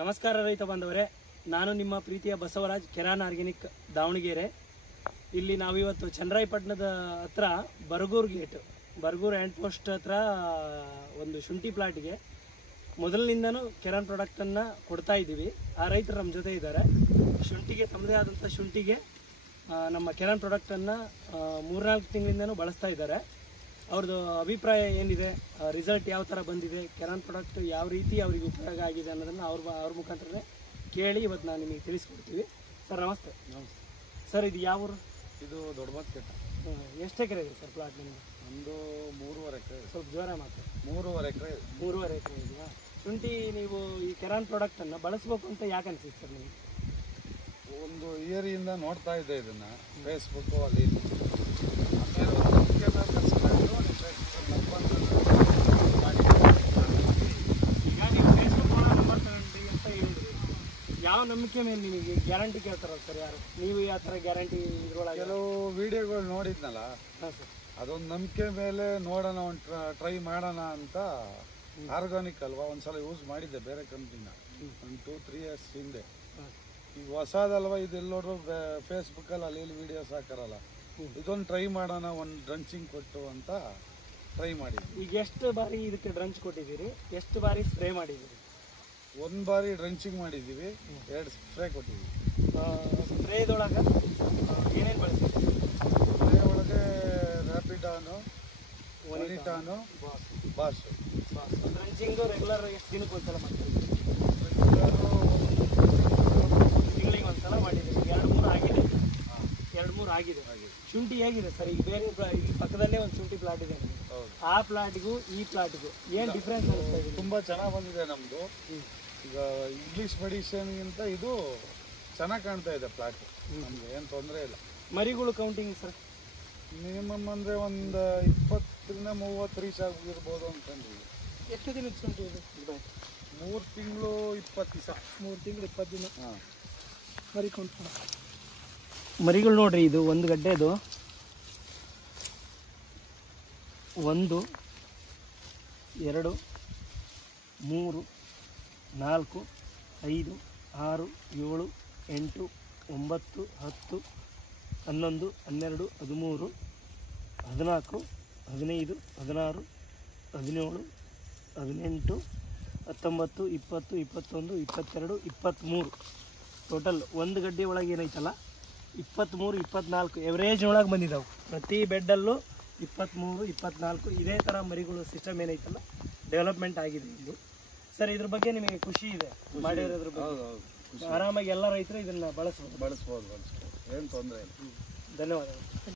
ನಮಸ್ಕಾರ ರೈತ ಬಾಂಧವರೇ, ನಾನು ನಿಮ್ಮ ಪ್ರೀತಿಯ ಬಸವರಾಜ್, ಕೆರಾನ್ ಆರ್ಗ್ಯಾನಿಕ್, ದಾವಣಗೆರೆ. ಇಲ್ಲಿ ನಾವಿವತ್ತು ಚನ್ನರಾಯಪಟ್ಟಣದ ಹತ್ರ Baragur gate, Baragur hand post ಹತ್ರ ಒಂದು ಶುಂಠಿ ಪ್ಲಾಟ್ಗೆ ಮೊದಲಿನಿಂದನೂ ಕೆರಾನ್ ಪ್ರಾಡಕ್ಟನ್ನು ಕೊಡ್ತಾ ಇದ್ದೀವಿ. ಆ ರೈತರು ನಮ್ಮ ಜೊತೆ ಇದ್ದಾರೆ. ಶುಂಠಿಗೆ ತಮ್ಮದೇ ಆದಂಥ ಶುಂಠಿಗೆ ನಮ್ಮ ಕೆರಾನ್ ಪ್ರಾಡಕ್ಟನ್ನು 3-4 ತಿಂಗಳಿಂದನೂ ಬಳಸ್ತಾ ಇದ್ದಾರೆ. ಅವ್ರದ್ದು ಅಭಿಪ್ರಾಯ ಏನಿದೆ, ರಿಸಲ್ಟ್ ಯಾವ ಥರ ಬಂದಿದೆ, ಕೆರಾನ್ ಪ್ರಾಡಕ್ಟ್ ಯಾವ ರೀತಿ ಅವರಿಗೆ ಉಪಯೋಗ ಆಗಿದೆ ಅನ್ನೋದನ್ನು ಅವ್ರ ಮುಖಾಂತರನೇ ಕೇಳಿ ಇವತ್ತು ನಾನು ನಿಮಗೆ ತಿಳಿಸ್ಕೊಡ್ತೀವಿ. ಸರ್ ನಮಸ್ತೆ. ನಮಸ್ತೆ ಸರ್, ಇದು ಯಾವ ಊರು? ಇದು ದೊಡ್ಡಮತ್ಕೆಟ್ಟ. ಎಷ್ಟು ಎಕರೆ ಇದೆ ಸರ್ ಪ್ಲಾಟ್ ನಿಮಗೆ? ಒಂದು 3.5 ಎಕರೆ. ಸ್ವಲ್ಪ ಜೋರ ಮಾತ್ರ. 3.5 ಎಕರೆ. 3.5 ಎಕರೆ ಇದೆಯಾ? ಶುಂಠಿ ನೀವು ಈ ಕೆರಾನ್ ಪ್ರಾಡಕ್ಟನ್ನು ಬಳಸಬೇಕು ಅಂತ ಯಾಕೆ ಅನಿಸಿತ್ತು ಸರ್ ನಿಮಗೆ? ಒಂದು ಇಯರಿಂದ ನೋಡ್ತಾ ಇದ್ದೆ ಇದನ್ನು ಫೇಸ್ಬುಕ್ಕು ಅಲ್ಲಿ. ಆಮೇಲೆ ಒಂದು ನಂಬಿಕೆ ಮೇಲೆ ಕಲಿಸ್ಕೊಂಡು ಈಗ ನೀವು ಫೇಸ್ಬುಕ್ ನಂಬರ್ ತಗೊಂಡ್ರಿ ಅಂತ ಹೇಳಿದ್ರಿ. ಯಾವ ನಂಬಿಕೆ ಮೇಲೆ ನಿಮಗೆ ಗ್ಯಾರಂಟಿ ಕೇಳ್ತಾರಲ್ಲ ಸರ್ ಯಾರು? ನೀವು ಯಾವ ಥರ ಗ್ಯಾರಂಟಿ ಇದ್ರೊಳಗೆ? ಕೆಲವು ವಿಡಿಯೋಗಳು ನೋಡಿದ್ನಲ್ಲ, ಹಾಂ ಸರ್. ಅದೊಂದು ನಂಬಿಕೆ ಮೇಲೆ ನೋಡೋಣ, ಒಂದು ಟ್ರೈ ಮಾಡೋಣ ಅಂತ. ಆರ್ಗಾನಿಕ್ ಅಲ್ವಾ, ಒಂದ್ಸಲ ಯೂಸ್ ಮಾಡಿದ್ದೆ ಬೇರೆ ಕಂಪ್ನಿನ, ಒಂದು 2-3 ಇಯರ್ಸ್ ಹಿಂದೆ. ಈಗ ಹೊಸದಲ್ವಾ, ಇದೆಲ್ಲ ನೋಡ್ರು ಫೇಸ್ಬುಕ್ಕಲ್ಲಿ ಅಲ್ಲಿ ವೀಡಿಯೋಸ್ ಹಾಕಾರಲ್ಲ, ಇದೊಂದು ಟ್ರೈ ಮಾಡೋಣ, ಒಂದು ಡ್ರಂಚಿಂಗ್ ಕೊಟ್ಟು ಅಂತ ಟ್ರೈ ಮಾಡಿದ್ವಿ. ಈಗ ಎಷ್ಟು ಬಾರಿ ಇದಕ್ಕೆ ಡ್ರಂಚ್ ಕೊಟ್ಟಿದ್ದೀರಿ? ಎಷ್ಟು ಬಾರಿ ಸ್ಪ್ರೇ ಮಾಡಿದ್ದೀರಿ? 1 ಬಾರಿ ಡ್ರಂಚಿಂಗ್ ಮಾಡಿದ್ದೀವಿ, 2 ಸ್ಪ್ರೇ ಕೊಟ್ಟಿದ್ದೀವಿ. ಸ್ಪ್ರೇದೊಳಗೆ ಏನೇನು ಬಳಸಿದ್ದೀವಿ? ಸ್ಪ್ರೇ ಒಳಗೆ ರ್ಯಾಪಿಡಾನು, ಒನಿಟಾನು, ಬಾಸು. ಡ್ರಂಚಿಂಗು ರೆಗ್ಯುಲರ್ ಎಷ್ಟು ದಿನಕ್ಕೆ ಒಂದ್ಸಲ ಮಾಡ್ತೀವಿ? ತಿಂಗಳಿಗೆ ಒಂದ್ಸಲ ಮಾಡಿದ್ದೀವಿ. 2-3 ಆಗಿದೆ. 2-3 ಆಗಿದೆ. ಶುಂಠಿ ಹೇಗಿದೆ ಸರ್? ಈಗ ಬೇರೆ ಈ ಪಕ್ಕದಲ್ಲೇ ಒಂದು ಶುಂಠಿ ಪ್ಲಾಟ್ ಇದೆ. ಆ ಪ್ಲಾಟ್ಗೂ ಈ ಪ್ಲಾಟ್ಗೂ ಏನು ಡಿಫ್ರೆನ್ಸ್ ಅನಿಸ್ತಾ ಇದೆ? ತುಂಬ ಚೆನ್ನಾಗಿ ಬಂದಿದೆ ನಮ್ಮದು. ಈಗ ಇಂಗ್ಲೀಷ್ ಮೆಡಿಸಿನ್ಗಿಂತ ಇದು ಚೆನ್ನಾಗಿ ಕಾಣ್ತಾ ಇದೆ ಪ್ಲಾಟ್. ನಮಗೆ ಏನು ತೊಂದರೆ ಇಲ್ಲ. ಮರಿಗಳು ಕೌಂಟಿಂಗ್ ಸರ್ ಮಿನಿಮಮ್ ಅಂದರೆ ಒಂದು 20-30 ರೀಚ್ ಆಗಿರ್ಬೋದು ಅನ್ಕೊಂಡಿದ್ವಿ. ಎಷ್ಟು ದಿನದ ಶುಂಠಿ ಇದೆ? 3 ತಿಂಗಳು 20 ದಿವಸ. 3 ತಿಂಗಳು 20 ದಿನ. ಹಾಂ, ಮರಿ ಕೌಂಟ್ ಮರಿಗಳು ನೋಡ್ರಿ. ಇದು ಒಂದು ಗಡ್ಡೆದು 1 2 3 4 5 6 7 8 9 10 11 12 13 14 15 16 17 18 19 20 21 22 23 ಟೋಟಲ್ ಒಂದು ಗಡ್ಡೆ ಒಳಗೆ ಏನೈತಲ್ಲ 23 24 ಎವರೇಜ್ ಒಳಗೆ ಬಂದಿದ್ದಾವೆ. ಪ್ರತಿ ಬೆಡ್ಡಲ್ಲೂ 23 24 ಇದೇ ಥರ ಮರಿಗಳು ಸಿಸ್ಟಮ್ ಏನೈತಲ್ಲ ಡೆವಲಪ್ಮೆಂಟ್ ಆಗಿದೆ ಇಲ್ಲಿ. ಸರ್, ಇದ್ರ ಬಗ್ಗೆ ನಿಮಗೆ ಖುಷಿ ಇದೆ ಮಾಡಿರೋದ್ರ ಬಗ್ಗೆ? ಆರಾಮಾಗಿ ಎಲ್ಲ ರೈತರು ಇದನ್ನು ಬಳಸ್ಬೋದು. ಬಳಸ್ಬೋದು, ಏನು ತೊಂದರೆ ಇಲ್ಲ. ಧನ್ಯವಾದಗಳು.